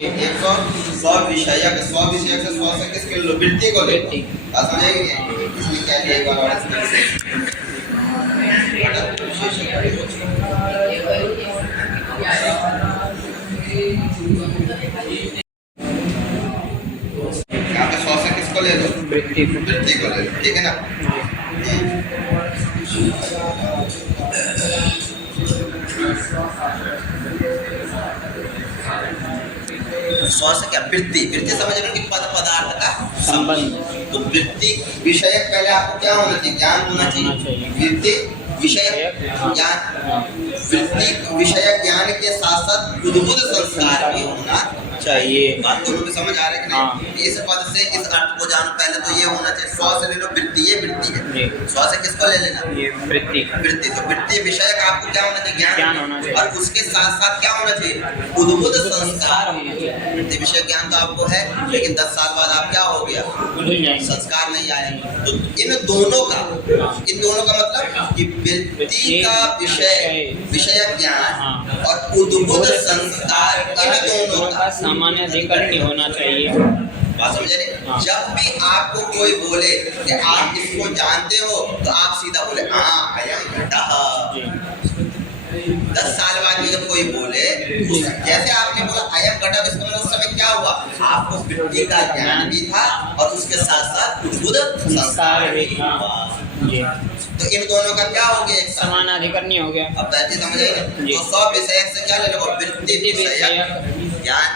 एक सौ विषयक से सौ से किसके लो वृत्ति को ले बात समझाएगी नहीं इसलिए क्या लिएगा और यहाँ पे 100 से किसको ले लो वृत्ति को ले लो ठीक है ना। 100 से क्या वृत्ति समझ रहे हो कि पद पदार्थ का संबंध। तो वृत्ति विषयक पहले आपको क्या होना चाहिए ज्ञान होना चाहिए। वृत्ति विषयक ज्ञान वृत्ति विषयक ज्ञान के साथ साथ बुद्ध संस्कार भी होना चाहिए। बात दोनों में समझ आ रहा है कि नहीं। इस पद से इस अर्थ को जानो पहले तो ये होना चाहिए 100 से ले लो वृत्ति ये वृत्ति है 100 से किसको ले लेना ये वृत्ति तो वृत्ति विषयक आपको क्या होना चाहिए ज्ञान होना चाहिए और उसके साथ साथ क्या होना चाहिए उद्भुत संस्कार वृत्ति विषय ज्ञान तो आपको है लेकिन 10 साल बाद आप क्या हो गया संस्कार नहीं आए। तो इन दोनों का मतलब कि वृत्ति का विषय ज्ञान और उद्भुत संस्कार इन दोनों का सामान्य अधिकरण होना चाहिए। बात समझ रहे। जब भी आपको कोई बोले कि आप इसको जानते हो तो आप सीधा बोले हाँ अयम घटः। 10 साल बाद भी जब कोई बोले जैसे आपने बोला अयम घटः तो इसका मतलब उस समय क्या हुआ आपको वृत्ति का ज्ञान भी था और उसके साथ साथ उद्भुत संस्कार भी हुआ। तो इन दोनों का क्या हो गया समानाधिकरण हो गया। अब बैठे समझ आएगा। तो 100 विषय से क्या ले लो वृत्ति विषय ज्ञान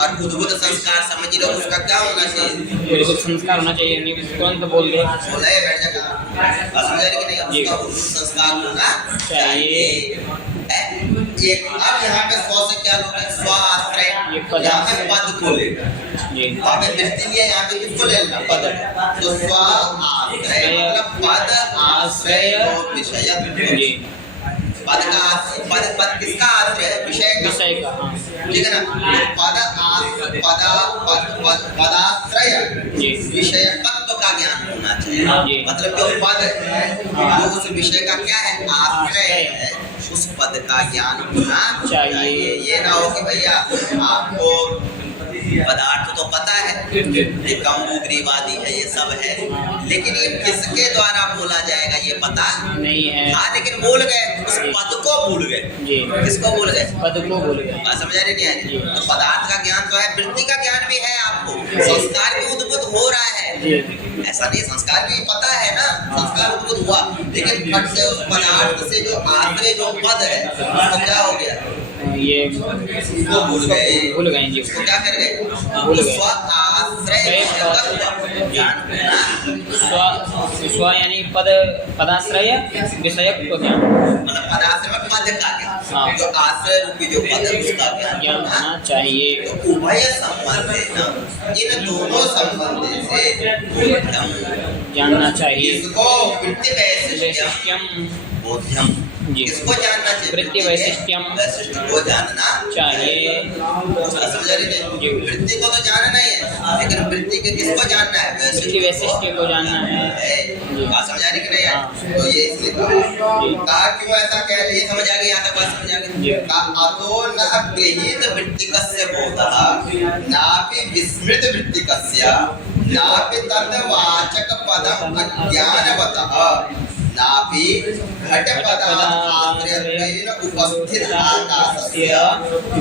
और उद्भुत संस्कार समझ लो उसका क्या होना चाहिए उद्भुत संस्कार होना चाहिए। नहीं तुरंत बोल दे बोले बैठ जाएगा समझ रहे कि नहीं उसका उद्भुत संस्कार होना चाहिए। एक अब यहाँ पे 100 से क्या लोगे स्व आश्रय यहाँ पे पद को ले वहाँ पे वृत्ति लिया यहाँ पे किसको ले लेना पद। तो स्व आश्रय मतलब पद आश्रय विषय पद का पद किसका आश्रय है विषय का ठीक है ना। पदाश्रय विषयकत्व का ज्ञान होना चाहिए मतलब जो पद है जो उस विषय का क्या है आश्रय है उस पद का ज्ञान होना चाहिए। ये ना हो कि भैया आपको पदार्थ तो पता है ये कम्बुग्रीवादी है ये सब है लेकिन ये किसके द्वारा बोला जाएगा ये पता नहीं है। हाँ लेकिन बोल गए उस पद को भूल गए किसको भूल गए पद को भूल गए। समझ रहे नहीं है। तो पदार्थ का ज्ञान तो है वृत्ति का ज्ञान भी है आपको संस्कार भी उद्भुत हो रहा है ऐसा नहीं संस्कार भी पता है ना संस्कार उद्भुत हुआ लेकिन फट से उस पदार्थ से जो आश्रय जो पद है उसको क्या हो गया ये वो भूल गए जी उसको क्या कर गए भूल गए। स्व आश्रय स्व यानी पदाश्रय विषयक को ज्ञान मतलब पदाश्रय में पद का ज्ञान जो आश्रय रूपी जो पद है उसका ज्ञान होना चाहिए। तो उभय संबंध इन दोनों संबंध से जानना चाहिए। इसको वृत्ति वैशिष्ट्यम बोध्यम किसको जानना चाहिए वृत्ति वैशिष्ट्यम वैशिष्ट्य को जानना चाहिए। समझ रहे हैं वृत्ति को तो जानना ही है लेकिन वृत्ति के किसको जानना है वृत्ति वैशिष्ट्य को जानना है। बात समझ आ रही कि नहीं है। तो ये इसलिए कहा क्यों ऐसा कह रहे समझ आ गई यहाँ तक बात समझ आ गई। अतो न गृहीत वृत्तिकस्य बोधः नापि विस्मृत वृत्तिकस्य नापि तद्वाचक पदम अज्ञानवतः नापि घट पदार्थाश्रयत्वेन उपस्थित आकाशस्य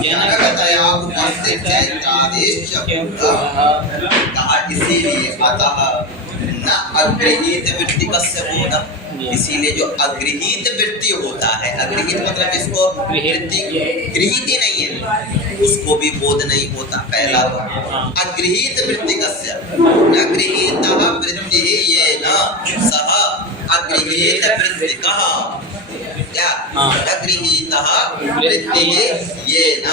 जनकतया उपस्थित चैत्रादेश कहा इसीलिए अतः न अगृहीत वृत्तिकस्य बोधः इसीलिए जो अगृहीत वृत्ति होता है अगृहीत मतलब इसको वृत्ति गृहीत ही नहीं है उसको भी बोध नहीं होता। पहला तो अगृहीत वृत्तिकस्य न गृहीतः वृत्ति ये न सह अगृहीत वृत्तिकः क्या अगृहीतः वृत्ति ये न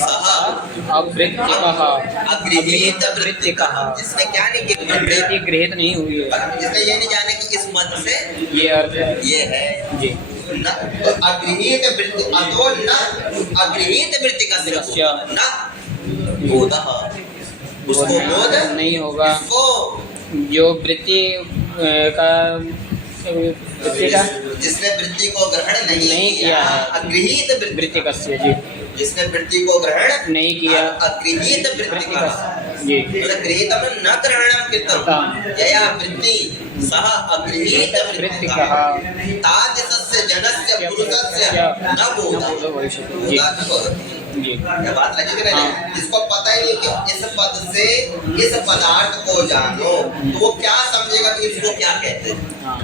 सह अगृहीत वृत्तिकः इसमें क्या नहीं कि वृत्ति गृहीत नहीं हुई है इसमें ये नहीं जाने कि इस मत से ये अर्थ है ये है जी न अगृहीत वृत्ति अतो न अगृहीत वृत्तिकस्य न बोधः उसको बोध नहीं होगा उसको जो वृत्ति का जिसने वृत्ति को ग्रहण नहीं किया है अगृहीत वृत्तिकस्य जी जिसने वृत्ति को ग्रहण नहीं किया। अगृहीत वृत्ति का जी गृहीतम न ग्रहणम कृतम यया वृत्ति सह अगृहीत वृत्ति का तादृशस्य जनस्य पुरुषस्य न बोधः। जी जी ये बात लगी कि नहीं? जिसको पता ही नहीं कि इस पद से इस पदार्थ को जानो तो वो क्या समझेगा कि इसको क्या कहते हैं। हाँ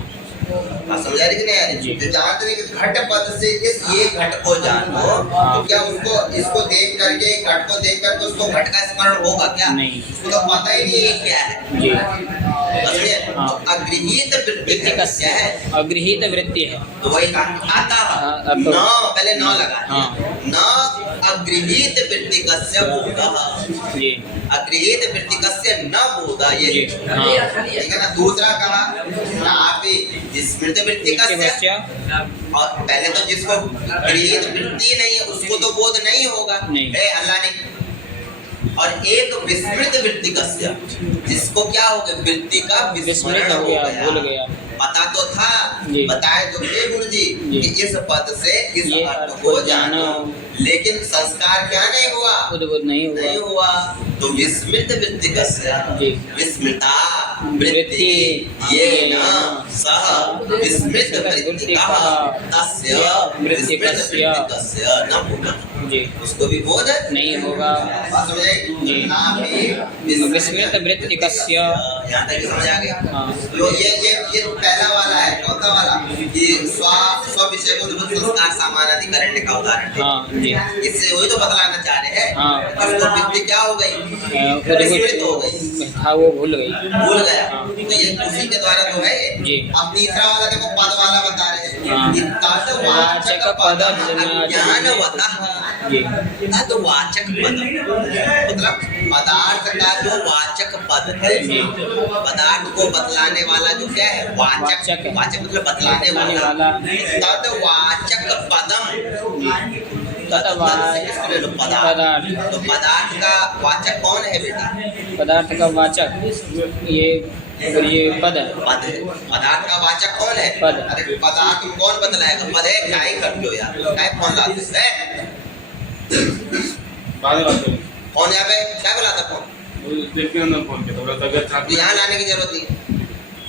आप समझा रही कि नहीं यार? जी। जो जानते नहीं कि घट पद से इस ये घट को जानो तो क्या उसको इसको देख करके घट को देख करके उसको घट का स्मरण होगा क्या? नहीं। उसको तो पता ही नहीं है क्या है। जी समझे? हाँ। तो अगृहीत वृत्ति वृत्ति का का क्या है? अगृहीत वृत्ति है। तो वही आता हाँ, अब तो- न पहले न लगा हाँ। न अगृहीत वृत्ति कस्य बोधः। जी अगृहीत वृत्ति कस्य न बोधः ये जी हाँ ठीक है ना। दूसरा कहा नापि विस्मृत वृत्ति कस्य वृत्तिकस्य और पहले तो जिसको गृहीत वृत्ति नहीं है उसको तो बोध नहीं होगा नहीं। अल्लाह ने। और एक विस्मृत वृत्ति कस्य जिसको क्या हो गया वृत्ति का विस्मृत विस्मरण हो गया, भूल गया। पता तो था जी। बताए तो थे गुरु जी जी। कि इस पद से इस ये अर्थ अर्थ को को जानो जानो। लेकिन संस्कार क्या नहीं हुआ उद्बुद्ध नहीं नहीं हुआ। हुआ। तो विस्मृत वृत्ति कस्य जी। विस्मृता वृत्ति वृत्ति ये न सह विस्मृत वृत्ति का तस्य विस्मृत वृत्ति कस्य न बोधः। जी उसको भी बोध नहीं होगा। बात समझ आई? जी। ना भी विस्मृत वृत्ति कस्य यहाँ तक समझ आ गया। हाँ। तो ये पहला वाला है। चौथा वाला कि स्व विषय को उद्भुत संस्कार सामानाधिकरण का उदाहरण है। हाँ जी इससे वही तो बतलाना चाह रहे हैं। हाँ। उसको वृत्ति क्या हो गई विस्मृत हो गई उद्बुद्ध था वो भूल गई। भूल गया। हाँ। तो ये उसी के द्वारा तो है ये। जी। अब तीसरा वाला देखो पद वाला बता रहे हैं हाँ। कि तद्वाचक पद अज्ञानवतः जी तद्वाचक पद मतलब पदार्थ का जो वाचक पद है जी। पदार्थ को बतलाने वाला जो क्या है वाचक वाचक है। वाचक मतलब बतलाने बतलाने वाला वाला। तद्वाचक पदम तद्वाचक पदार्थ। तो पदार्थ का वाचक कौन है बेटा? पदार्थ का वाचक ये पद है। पद है। पदार्थ का वाचक कौन है? पद। अरे पदार्थ को कौन बतलाएगा? पद है क्या ही करते हो यार? क्या फोन लाते हैं? फोन यहाँ पे क्या बुलाता फोन? फोन किया तो तबियत खराब तो यहाँ लाने की जरूरत नहीं है।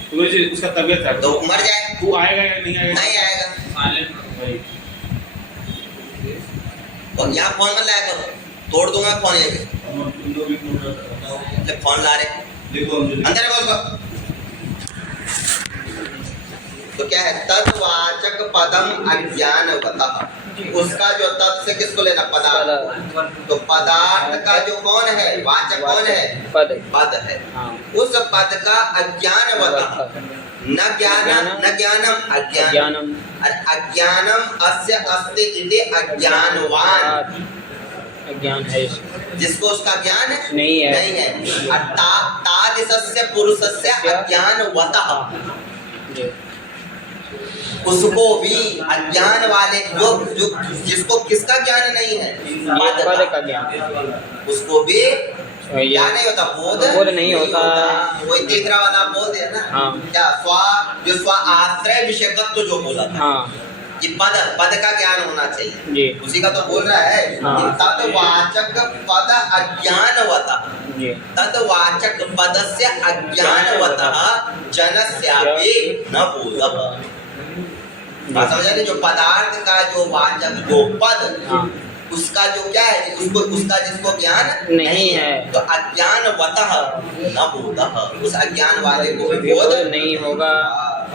तो उसका तबियत खराब तो मर जाए तू आएगा या नहीं आएगा नहीं आएगा। भाई और यहाँ फोन मत लाया करो तोड़ दूंगा फोन ये भी। फोन ला रहे अंदर है बोल। तो क्या है तद्वाचक पदम अज्ञानवतः। उसका जो तत् से किसको लेना पदार्थ। तो पदार्थ का जो कौन है वाचक कौन है? पद पद है। हाँ उस पद का अज्ञानवतः न ज्ञानम अज्ञान ज्ञानम अज्ञानम अस्य अस्ति इति अज्ञानवान अज्ञान है जिसको उसका ज्ञान नहीं है। नहीं है। तादृशस्य पुरुषस्य अज्ञानवतः जी उसको भी अज्ञान वाले जो जो जिसको किसका ज्ञान नहीं है ये पद का ज्ञान उसको भी ये क्या नहीं होता बोध नहीं होता। वही तीसरा वाला बोध है ना। हाँ। क्या जो स्व आश्रय विषयकत्व जो बोला था हाँ ये पद का ज्ञान होना चाहिए। जी उसी का तो बोल रहा है हाँ। तद्वाचक पद अज्ञानवतः जी तद्वाचक पदस्य अज्ञानवतः जनस्यापि न बोधः। बात समझ रहे? जो पदार्थ का जो वाचक जो पद हाँ उसका जो क्या है उसको उसका जिसको ज्ञान नहीं है तो अज्ञानवतः न बोधः उस अज्ञान वाले को भी बोध नहीं होगा।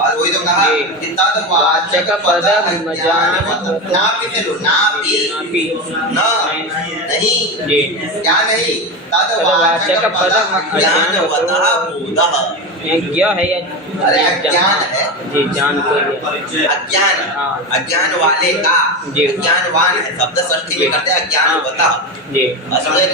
और वही तो कहा जी। कि तद्वाचक पद अज्ञानवतः नापि से लो नापि नापि न नहीं जी क्या नहीं तद्वाचक पद अज्ञानवतः बोधः। ज्ञ है या अरे अज्ञान है जी जान को लिया। अज्ञान हाँ। अज्ञान वाले का जी। अज्ञानवान है शब्द षष्ठी में करते हैं अज्ञानवतः। जी समझे?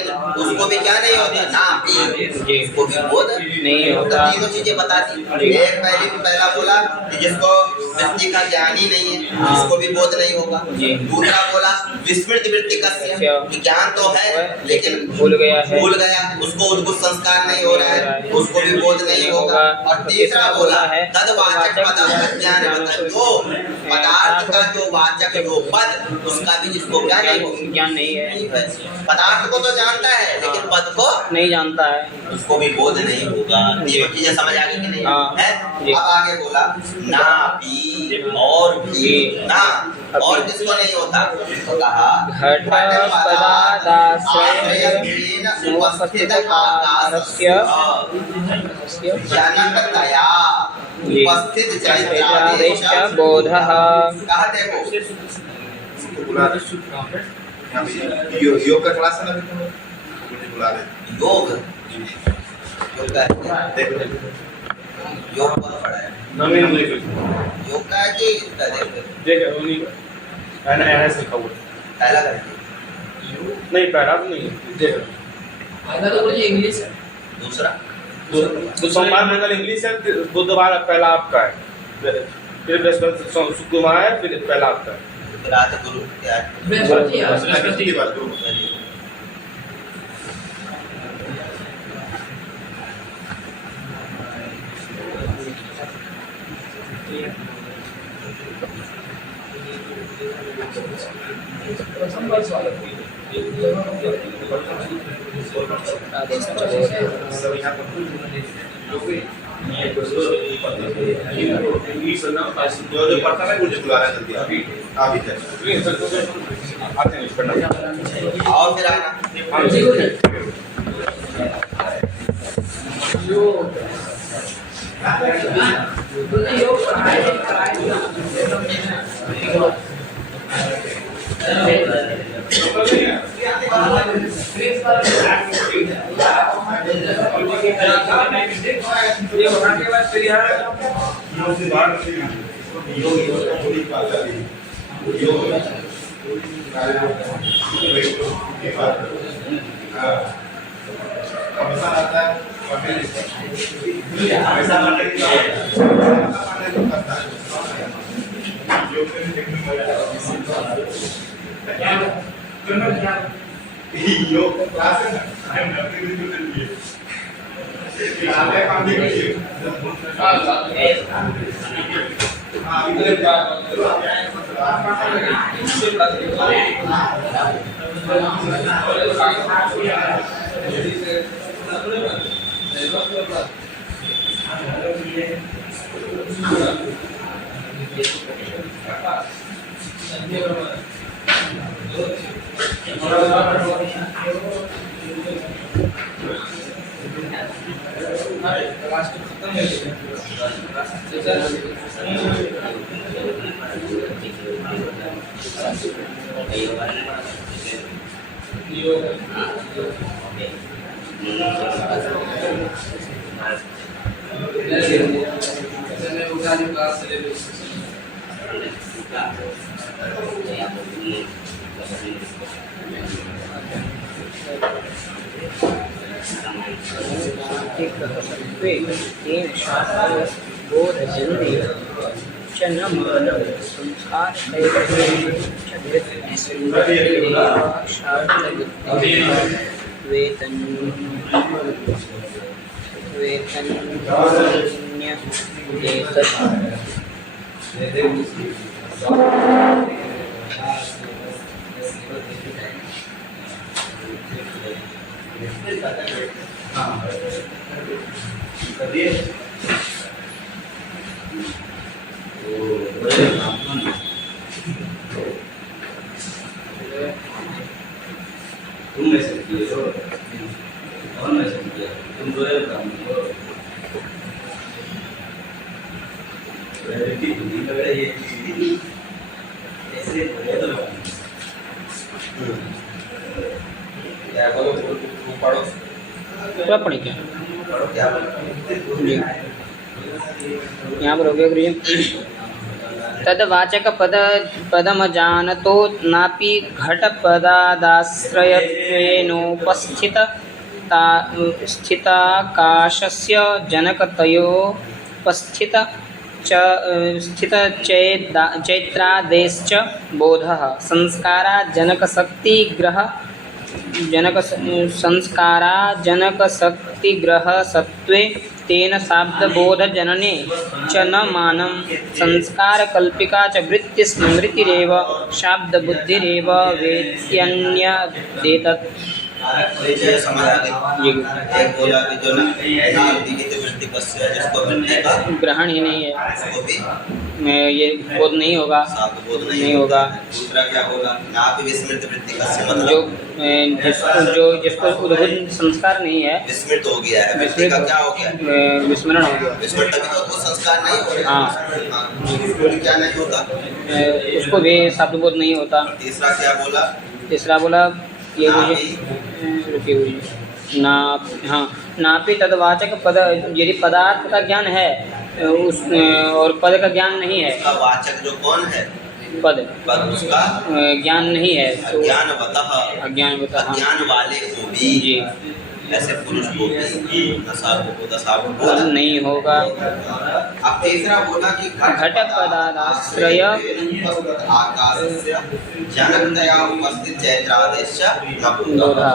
उसको भी क्या नहीं होता ना भी जी उसको भी बोध नहीं होता। तीनों चीजें बता दी। जी। एक पहला बोला कि जिसको वृत्ति का ज्ञान ही नहीं है हाँ। उसको भी बोध नहीं होगा। जी। दूसरा बोला विस्मृत वृत्ति कस्य कि ज्ञान तो है लेकिन भूल गया है। भूल गया उसको उद्भुत संस्कार नहीं हो रहा है उसको भी बोध नहीं होगा। और तीसरा बोला तदवाचक पद ज्ञान दो पदार्थ का जो वाचक जो पद उसका भी जिसको ज्ञान नहीं है, पदार्थ को तो जानता है लेकिन पद को नहीं जानता है, उसको भी बोध नहीं होगा। तीनों चीजें समझ आ गई कि नहीं है? अब आगे बोला ना भी और भी ना और किसको नहीं होता तो कहा घट पदादाश्रयेण उपस्थित आकारस्य जनकतया उपस्थित चैत्रादेश बोधः। कहा देखो योग का क्लास है ना, मुझे बुला रहे योग योग का योग बहुत बड़ा है। नवीन देखो योग का है कि इसका देखो देखो उन्हीं एनएस लिखा हुआ है। पहला कर नहीं पहला तो नहीं देखो पहला तो मुझे इंग्लिश है, दूसरा तो सोमवार मंगल इंग्लिश है, बुधवार पहला आपका है, फिर बृहस्पति शुक्रवार है, फिर पहला आपका है। रात गुरु क्या है? बृहस्पति है। बृहस्पति की बात करो। प्रथम वर्ष वाला सब यहाँ पर जो पढ़ता है मुझे बुला रहा है जल्दी अभी आते हैं पढ़ना आओ फिर आना योग पढ़ाए योग क्लास है ना, I am nothing with you. आगे काम नहीं करिए। पढ़े क्या यहाँ पर हो गया तदवाचक पदमजानतो नापि घटपदादाश्रयत्वेनोपस्थिता स्थिताकाशस्य जनकतयोपस्थित चैत्रादेश्च बोधः संस्कारा जनकशक्तिग्रह सत्वे तेन शाब्दबोधजनने च न मानं संस्कारकल्पिका च वृत्तिस्मृतिरेव शाब्दबुद्धिरेव वेत्यन्यदेतत्। ये समझ आ गई। एक बोला कि जो ना विहित वृत्ति पश्य है, जिसको वृत्ति का ग्रहण ही नहीं है, उसको भी ये बोध नहीं होगा, शाब्द बोध नहीं होगा। दूसरा क्या बोला, ना भी विस्मृत वृत्ति पश्य जो मतलब जिसको उद्भुत संस्कार नहीं है, विस्मृत हो गया है, वृत्ति का क्या हो गया, विस्मरण हो गया। विस्मृत तभी तो उद्भुत संस्कार नहीं हो रहा। हाँ। उसको भी क्या नहीं होता, उसको भी शब्दबोध नहीं होता। तीसरा क्या बोला, तीसरा बोला ये ना मुझे भी रुकिए हुई ना, हाँ, नापि तदवाचक पद, यदि पदार्थ का ज्ञान है उस और पद का ज्ञान नहीं है, उसका वाचक जो कौन है, पद पर उसका ज्ञान नहीं है तो ज्ञान बता, अज्ञान होता। हाँ ज्ञान वाले को भी, जी, ऐसे पुरुष को भी दशा बोध नहीं होगा। अब तीसरा बोला कि घट पदादाश्रय आकाशस्य जनकतया उपस्थित चैत्रादेश बोधा।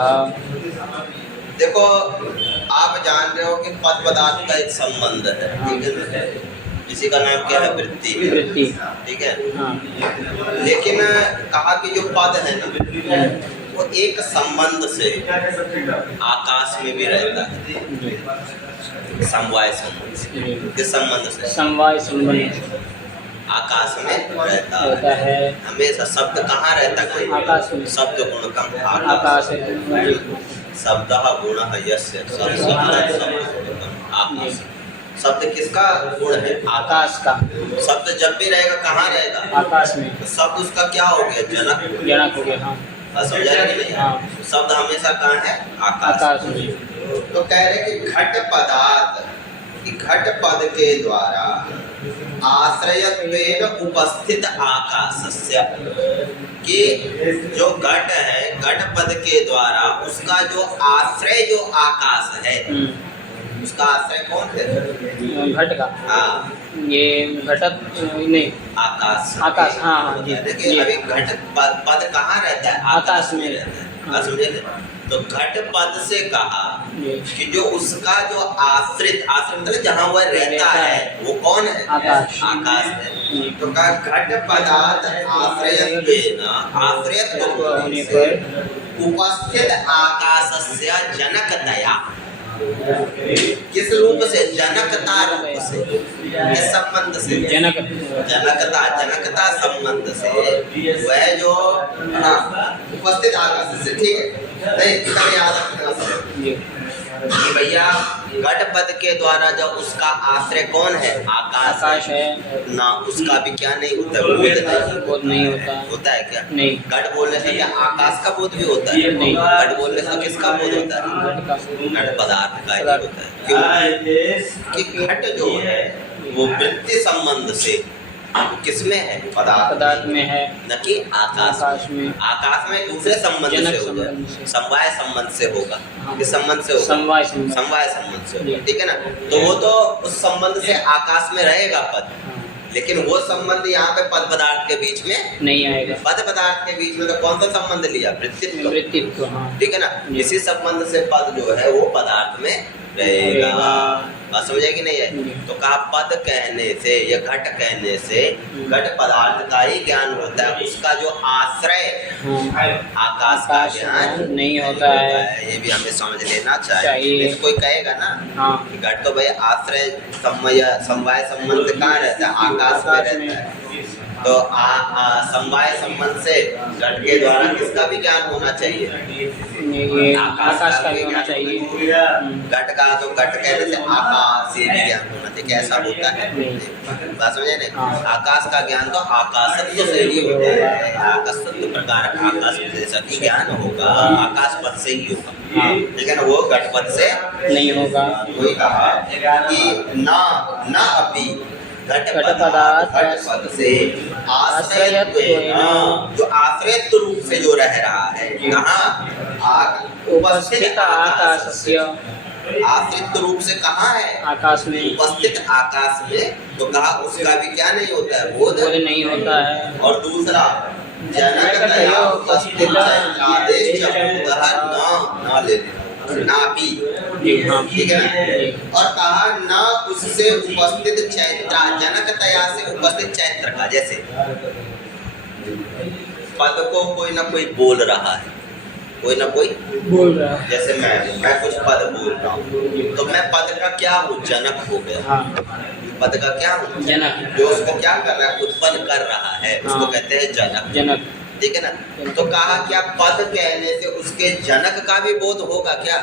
देखो आप जान रहे हो कि पद पदार्थ का एक संबंध है, ठीक है ना, इसी का नाम क्या है, वृत्ति। वृत्ति, ठीक है। हाँ। लेकिन कहा कि जो पद है ना वो एक संबंध से आकाश में भी रहता है, समवाय संबंध से। किस संबंध से, समवाय संबंध आकाश में रहता होता है। है। हमेशा शब्द कहाँ रहता है, आकाश में। शब्द गुण कम आकाश शब्द गुण है यस्य, आकाश। शब्द किसका गुण है, आकाश का। शब्द जब भी रहेगा कहाँ रहेगा, आकाश में। तो शब्द उसका क्या हो गया, जनक। जनक हो गया। हाँ, समझा कि नहीं, हाँ। शब्द हमेशा कहाँ है, आकाश में। तो कह रहे कि घट पदार्थ, कि घट पद के द्वारा आश्रयत्वेन उपस्थित आकाशस्य, कि जो घट है, घट पद के द्वारा उसका जो आश्रय जो आकाश है, उसका आश्रय कौन है, घट का। हाँ, ये घटक नहीं, आकाश। आकाश। हाँ, हाँ, जी, देखिए जी। अभी घट पद कहाँ रहता है, आकाश में रहता है। हाँ। समझे ना? तो घट पद से कहा कि जो उसका जो आश्रित, आश्रित मतलब जहाँ वह रहता है वो कौन है, आकाश। आकाश है। तो कहा घट पदार्थ आश्रयत्वेन, आश्रयत्व होने पर उपस्थित आकाशस्य जनकतया, किस रूप से, जनकता रूप से, किस संबंध से, जनकता संबंध से, वह जो उपस्थित आकाश से, ठीक है। नहीं इसका याद रखना कि भैया घट पद के द्वारा जो उसका आश्रय कौन है, आकाश है ना, उसका भी क्या नहीं होता, बोध नहीं होता। होता है क्या, नहीं। घट बोलने से क्या आकाश का बोध भी होता है, नहीं। घट बोलने से किसका बोध होता है, घट पदार्थ का ही होता है। क्यों कि घट जो है वो वृत्ति संबंध से किसमें है, पदार्थ में है, न कि आकाश में। आकाश में दूसरे संबंध से होगा, समवाय संबंध से होगा। किस संबंध से होगा, समवाय संबंध से होगा, ठीक है ना। तो वो तो उस संबंध से आकाश में रहेगा पद, लेकिन वो संबंध यहाँ पे पद पदार्थ के बीच में नहीं आएगा। पद पदार्थ के बीच में तो कौन सा संबंध लिया, वृत्तित्व, ठीक है ना। इसी संबंध से पद जो है वो पदार्थ में रहेगा। बात समझे कि नहीं है। तो कहा पद कहने से या घट कहने से घट पदार्थ का ही ज्ञान होता है, उसका जो आश्रय आकाश का ज्ञान नहीं होता है। ये भी हमें समझ लेना चाहिए। कोई कहेगा ना कि घट तो भाई आश्रय समवाय संबंध कहाँ रहता है, आकाश में रहता है। तो समवाय संबंध से घट के द्वारा किसका भी ज्ञान होना चाहिए, आकाश का भी होना चाहिए। घट का तो घट कहने से आकाश ये भी ज्ञान होना चाहिए। कैसा होता है बात समझे नहीं। आकाश का ज्ञान तो आकाशत्व से ही होता है, आकाशत्व प्रकार आकाश जैसा की ज्ञान होगा, आकाश पद से ही होगा, लेकिन वो घट पद से नहीं होगा। वही कहा कि ना अभी घट पद से आश्रयत्व, जो आश्रयत्व रूप से जो रह रहा है, कहाँ उपस्थित आकाशस्य, आश्रित रूप से कहाँ है, आकाश में, उपस्थित आकाश में। तो कहा उसका भी क्या नहीं होता है, बोध नहीं होता है। और दूसरा जनकतया उपस्थित आदेश न ले लेना, नापी, जी हाँ ठीक है ना। और कहा न उससे उपस्थित चैत्रा, जनकतया से उपस्थित चैत्र का, जैसे पद को कोई ना कोई बोल रहा है, कोई ना कोई बोल रहा है। जैसे मैं कुछ पद बोल रहा हूँ तो मैं पद का क्या हूँ, जनक हो गया। हाँ पद का क्या हूँ, जनक। जो उसको क्या कर रहा है, उत्पन्न कर रहा है, उसको हाँ। कहते हैं जनक। जनक। ठीक है ना। तो कहा क्या पद कहने से उसके जनक का भी बोध होगा क्या,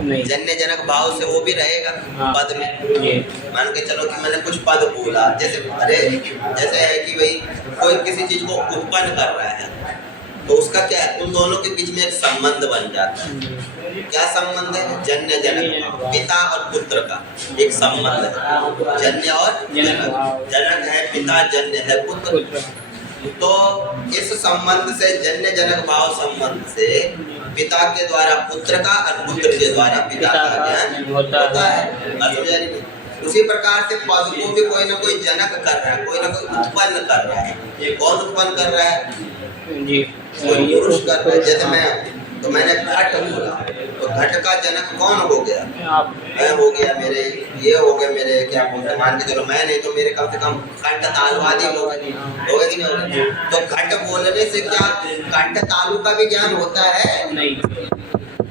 नहीं। जन्य जनक भाव से वो भी रहेगा हाँ। पद में। ये मान के चलो कि मैंने कुछ पद बोला, जैसे अरे जैसे है कि भाई कोई किसी चीज को उत्पन्न कर रहा है तो उसका क्या है, उन दोनों के बीच में एक संबंध बन जाता है। क्या संबंध है, जन्य जनक भाव, पिता और पुत्र का एक संबंध है, जन्य और जनक। जनक है पिता, जन्य है पुत्र। तो इस संबंध से, जन्य जनक भाव संबंध से पिता के द्वारा पुत्र का और पुत्र के द्वारा पिता का ज्ञान होता है। समझा नहीं? उसी प्रकार से पद को भी कोई ना कोई जनक कर रहा है, कोई ना कोई उत्पन्न कर रहा है। कौन उत्पन्न कर रहा है, जी कोई पुरुष कर रहा है। जैसे मैंने घट बोला तो घट का जनक कौन हो गया, आप मैं हो गया, मेरे ये हो गए, मेरे क्या बोलते, मान के चलो मैं नहीं तो मेरे कम से कम कंठ तालु आदि हो गए कि नहीं हो गए। तो घट बोलने से क्या कंठ तालु का भी ज्ञान होता है, नहीं।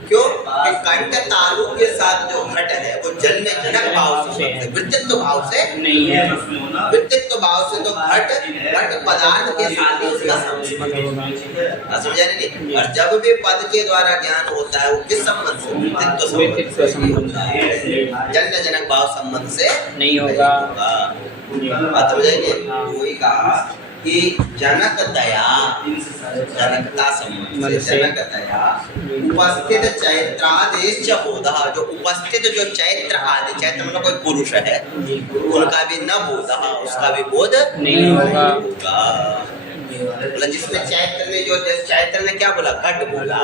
क्यों कि कंठ तालु के साथ जो घट है वो जन्य जनक भाव से, वृत्तित्व भाव से नहीं है। वृत्तित्व भाव से तो घट पदार्थ के साथ ही उसका संबंध है। समझा नहीं? और जब भी पद के द्वारा ज्ञान होता है वो किस संबंध से, वृत्तित्व संबंध जन्य जनक भाव संबंध से नहीं होगा। बात समझ आएगी? वही कहा कि जनक दया, जनकता संबंध से जनक दया उपस्थित चैत्रादेश बोधा, जो उपस्थित जो चैत्र आदि, चैत्र मतलब कोई पुरुष है, उनका भी न बोधा, उसका भी बोध नहीं होगा। मतलब जिसमें चैत्र ने जो, चैत्र ने क्या बोला, घट बोला,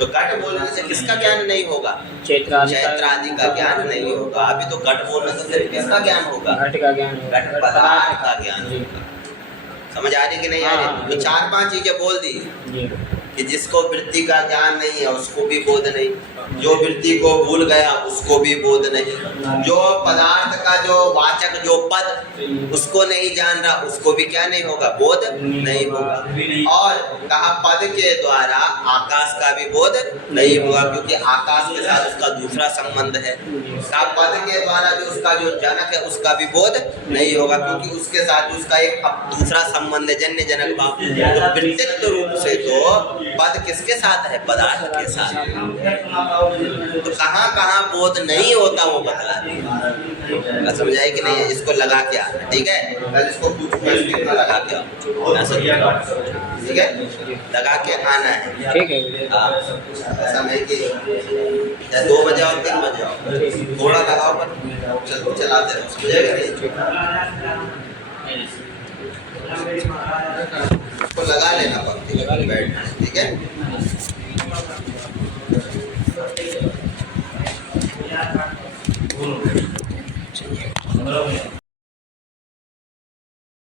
तो घट बोलने से किसका ज्ञान नहीं होगा, चैत्र आदि का ज्ञान नहीं होगा। अभी तो घट बोलने से फिर किसका ज्ञान होगा, घट का ज्ञान होगा, घट पदार्थ का ज्ञान होगा। समझ आ रही कि नहीं आ रही? तो 4-5 चीजें बोल दी कि जिसको वृत्ति का ज्ञान नहीं है उसको भी बोध नहीं, जो वृत्ति को भूल गया उसको भी बोध नहीं, जो पदार्थ का जो वाचक जो पद उसको नहीं जान रहा उसको भी क्या नहीं होगा, बोध नहीं होगा। और कहा पद के द्वारा आकाश का भी बोध नहीं होगा, क्योंकि आकाश के साथ उसका दूसरा संबंध है। कहा पद के द्वारा जो उसका जो जनक है उसका भी बोध नहीं होगा, क्योंकि उसके साथ उसका एक दूसरा संबंध है, जन्य जनक भाव। तो वृत्तित्व रूप से तो पद किसके साथ है, पदार्थ के साथ। तो कहाँ कहाँ बोध नहीं होता वो बतला देगा। समझाए कि नहीं? इसको लगा के आना, ठीक है? कल इसको पूछूंगा कितना लगा के आओ, ठीक है? लगा के आना है, ठीक है। ऐसा नहीं कि 2 बजे और 3 बजे आओ, थोड़ा लगाओ पर चलाते रहो। समझेगा नहीं? तो लगा लेना पंक्ति, ठीक है?